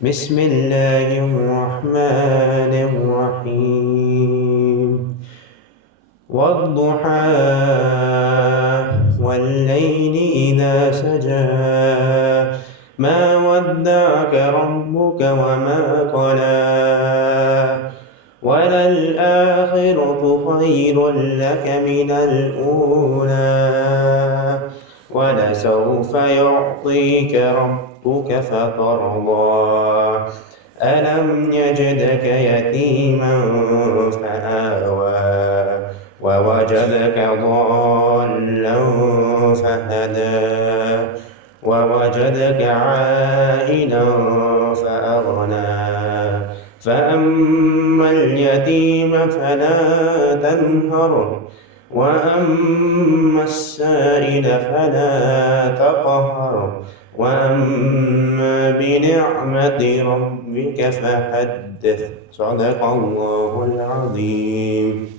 بسم الله الرحمن الرحيم والضحى والليل إذا سجى ما ودعك ربك وما قلى وللآخرة خير لك من الأولى ولسوف يعطيك ربك فترضى ألم يجدك يتيما فآوى ووجدك ضالا فهدى ووجدك عائلا فأغنى فأما اليتيم فلا تنهر وأما السائل فلا تقهر وأما بنعمة ربك فحدث صدق الله العظيم.